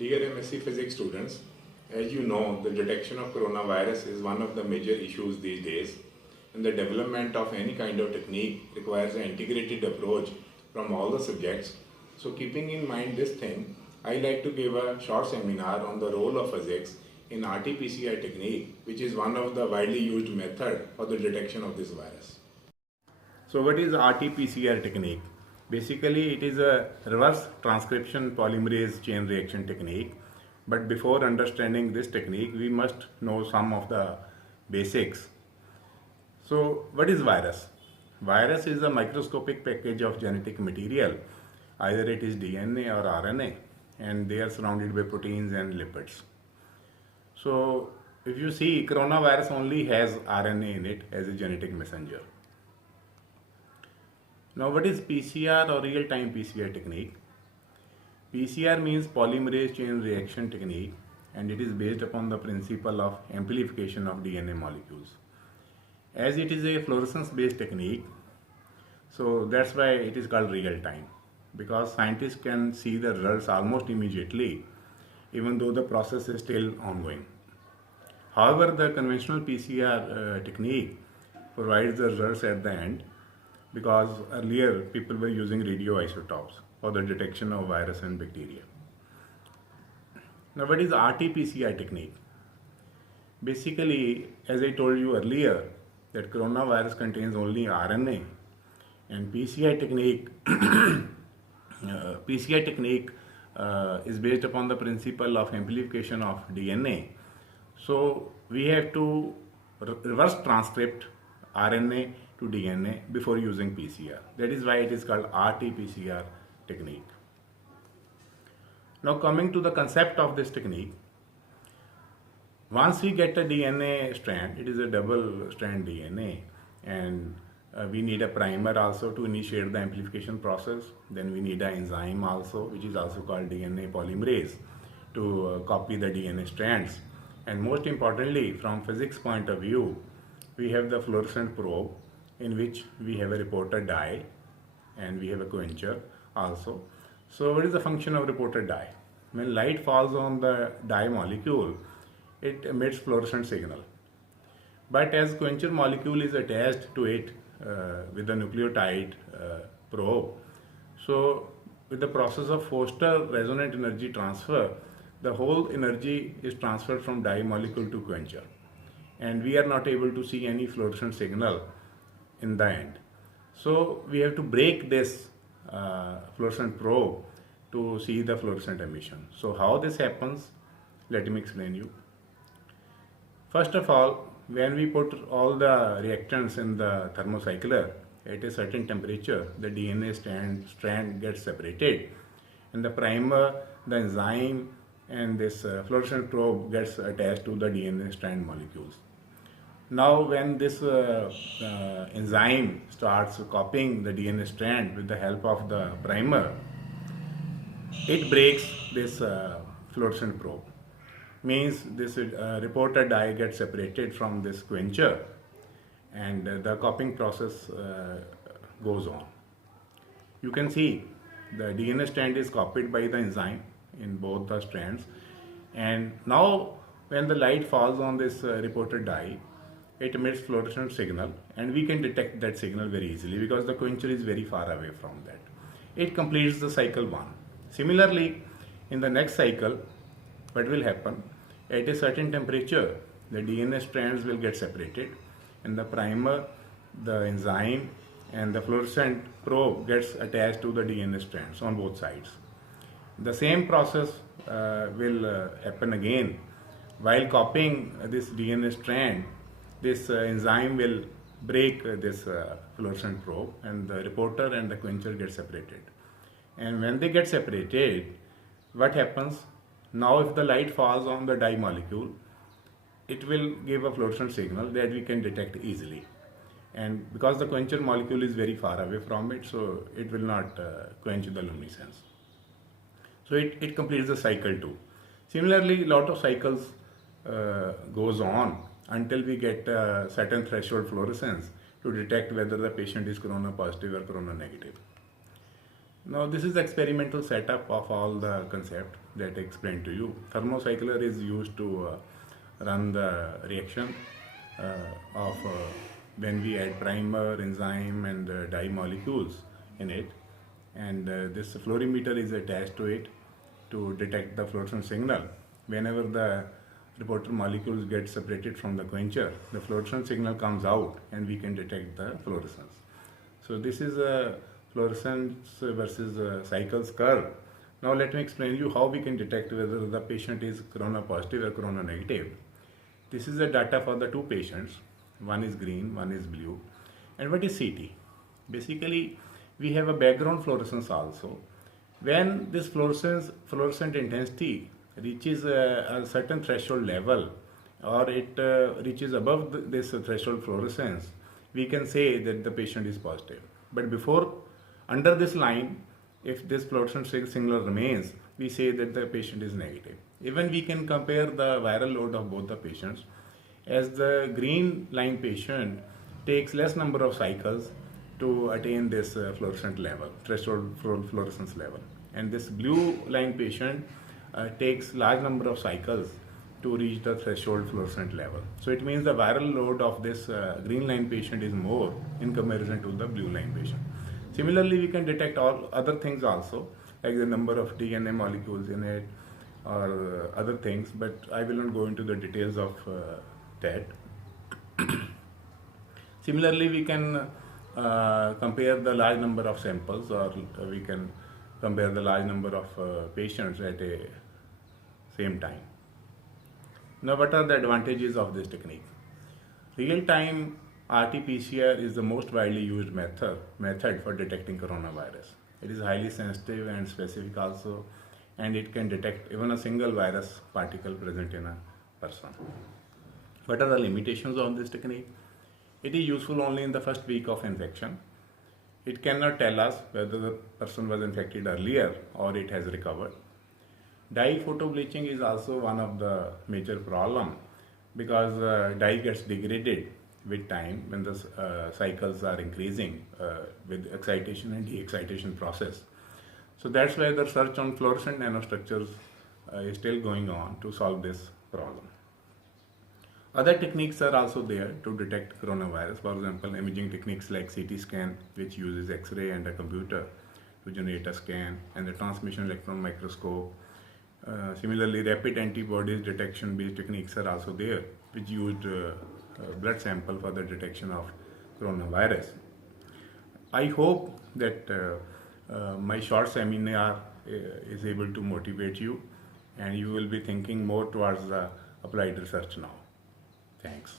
Dear MSc Physics students, as you know, the detection of coronavirus is one of the major issues these days, and the development of any kind of technique requires an integrated approach from all the subjects. So keeping in mind this thing, I like to give a short seminar on the role of physics in RT-PCR technique, which is one of the widely used method for the detection of this virus. So what is RT-PCR technique? Basically, it is a reverse transcription polymerase chain reaction technique. But before understanding this technique, we must know some of the basics. So what is virus? Virus is a microscopic package of genetic material. Either it is DNA or RNA, and they are surrounded by proteins and lipids. So if you see, coronavirus only has RNA in it as a genetic messenger. Now what is PCR or real-time PCR technique? PCR means polymerase chain reaction technique, and it is based upon the principle of amplification of DNA molecules. As it is a fluorescence based technique, so that's why it is called real-time, because scientists can see the results almost immediately even though the process is still ongoing. However, the conventional PCR technique provides the results at the end, because earlier people were using radioisotopes for the detection of virus and bacteria. Now what is RT-PCR technique? Basically, as I told you earlier, that coronavirus contains only RNA, and PCR technique PCR technique is based upon the principle of amplification of DNA. So we have to reverse transcript RNA to DNA before using PCR. That is why it is called RT-PCR technique. Now coming to the concept of this technique, once we get a DNA strand, it is a double strand DNA, and we need a primer also to initiate the amplification process. Then we need an enzyme also, which is also called DNA polymerase, to copy the DNA strands. And most importantly, from physics point of view, we have the fluorescent probe, in which we have a reporter dye and we have a quencher also. So what is the function of reporter dye? When light falls on the dye molecule, it emits fluorescent signal. But as quencher molecule is attached to it with the nucleotide probe, so with the process of Foster resonant energy transfer, the whole energy is transferred from dye molecule to quencher, and we are not able to see any fluorescent signal in the end. So we have to break this fluorescent probe to see the fluorescent emission. So how this happens, let me explain you. First of all, when we put all the reactants in the thermocycler at a certain temperature, the DNA strand gets separated, and the primer, the enzyme, and this fluorescent probe gets attached to the DNA strand molecules. Now when this enzyme starts copying the DNA strand with the help of the primer, it breaks this fluorescent probe. Means this reporter dye gets separated from this quencher, and the copying process goes on. You can see the DNA strand is copied by the enzyme in both the strands, and now when the light falls on this reporter dye, it emits fluorescent signal, and we can detect that signal very easily because the quencher is very far away from that. It completes the cycle 1. Similarly, in the next cycle, what will happen? At a certain temperature, the DNA strands will get separated, and the primer, the enzyme, and the fluorescent probe gets attached to the DNA strands on both sides. The same process will happen again. While copying this DNA strand, this enzyme will break this fluorescent probe, and the reporter and the quencher get separated. And when they get separated, what happens? Now if the light falls on the dye molecule, it will give a fluorescent signal that we can detect easily. And because the quencher molecule is very far away from it, so it will not quench the luminescence. So it completes the cycle 2. Similarly, a lot of cycles goes on until we get a certain threshold fluorescence to detect whether the patient is corona positive or corona negative. Now this is the experimental setup of all the concept that I explained to you. Thermocycler is used to run the reaction of when we add primer, enzyme and dye molecules in it, and this fluorimeter is attached to it to detect the fluorescent signal. Whenever the reporter molecules get separated from the quencher, the fluorescent signal comes out and we can detect the fluorescence. So this is a fluorescence versus cycles curve. Now let me explain you how we can detect whether the patient is corona positive or corona negative. This is the data for the two patients. One is green, one is blue. And what is CT? Basically, we have a background fluorescence also. When this fluorescent intensity reaches a certain threshold level, or it reaches above this threshold fluorescence, we can say that the patient is positive. But before, under this line, if this fluorescent signal remains, we say that the patient is negative. Even we can compare the viral load of both the patients, as the green line patient takes less number of cycles to attain this fluorescent level, threshold fluorescence level. And this blue line patient takes large number of cycles to reach the threshold fluorescent level. So it means the viral load of this green line patient is more in comparison to the blue line patient. Similarly, we can detect all other things also, like the number of DNA molecules in it or other things, but I will not go into the details of that. Similarly, we can compare the large number of samples, or we can compare the large number of patients at a same time. Now, what are the advantages of this technique? Real-time RT-PCR is the most widely used method for detecting coronavirus. It is highly sensitive and specific also, and it can detect even a single virus particle present in a person. What are the limitations of this technique? It is useful only in the first week of infection. It cannot tell us whether the person was infected earlier or it has recovered. Dye photobleaching is also one of the major problem, because dye gets degraded with time when the cycles are increasing with excitation and de-excitation process. So that's why the research on fluorescent nanostructures is still going on to solve this problem. Other techniques are also there to detect coronavirus. For example, imaging techniques like CT scan, which uses X-ray and a computer to generate a scan, and the transmission electron microscope. Similarly, rapid antibodies detection based techniques are also there, which used blood sample for the detection of coronavirus. I hope that my short seminar is able to motivate you, and you will be thinking more towards the applied research now. Thanks.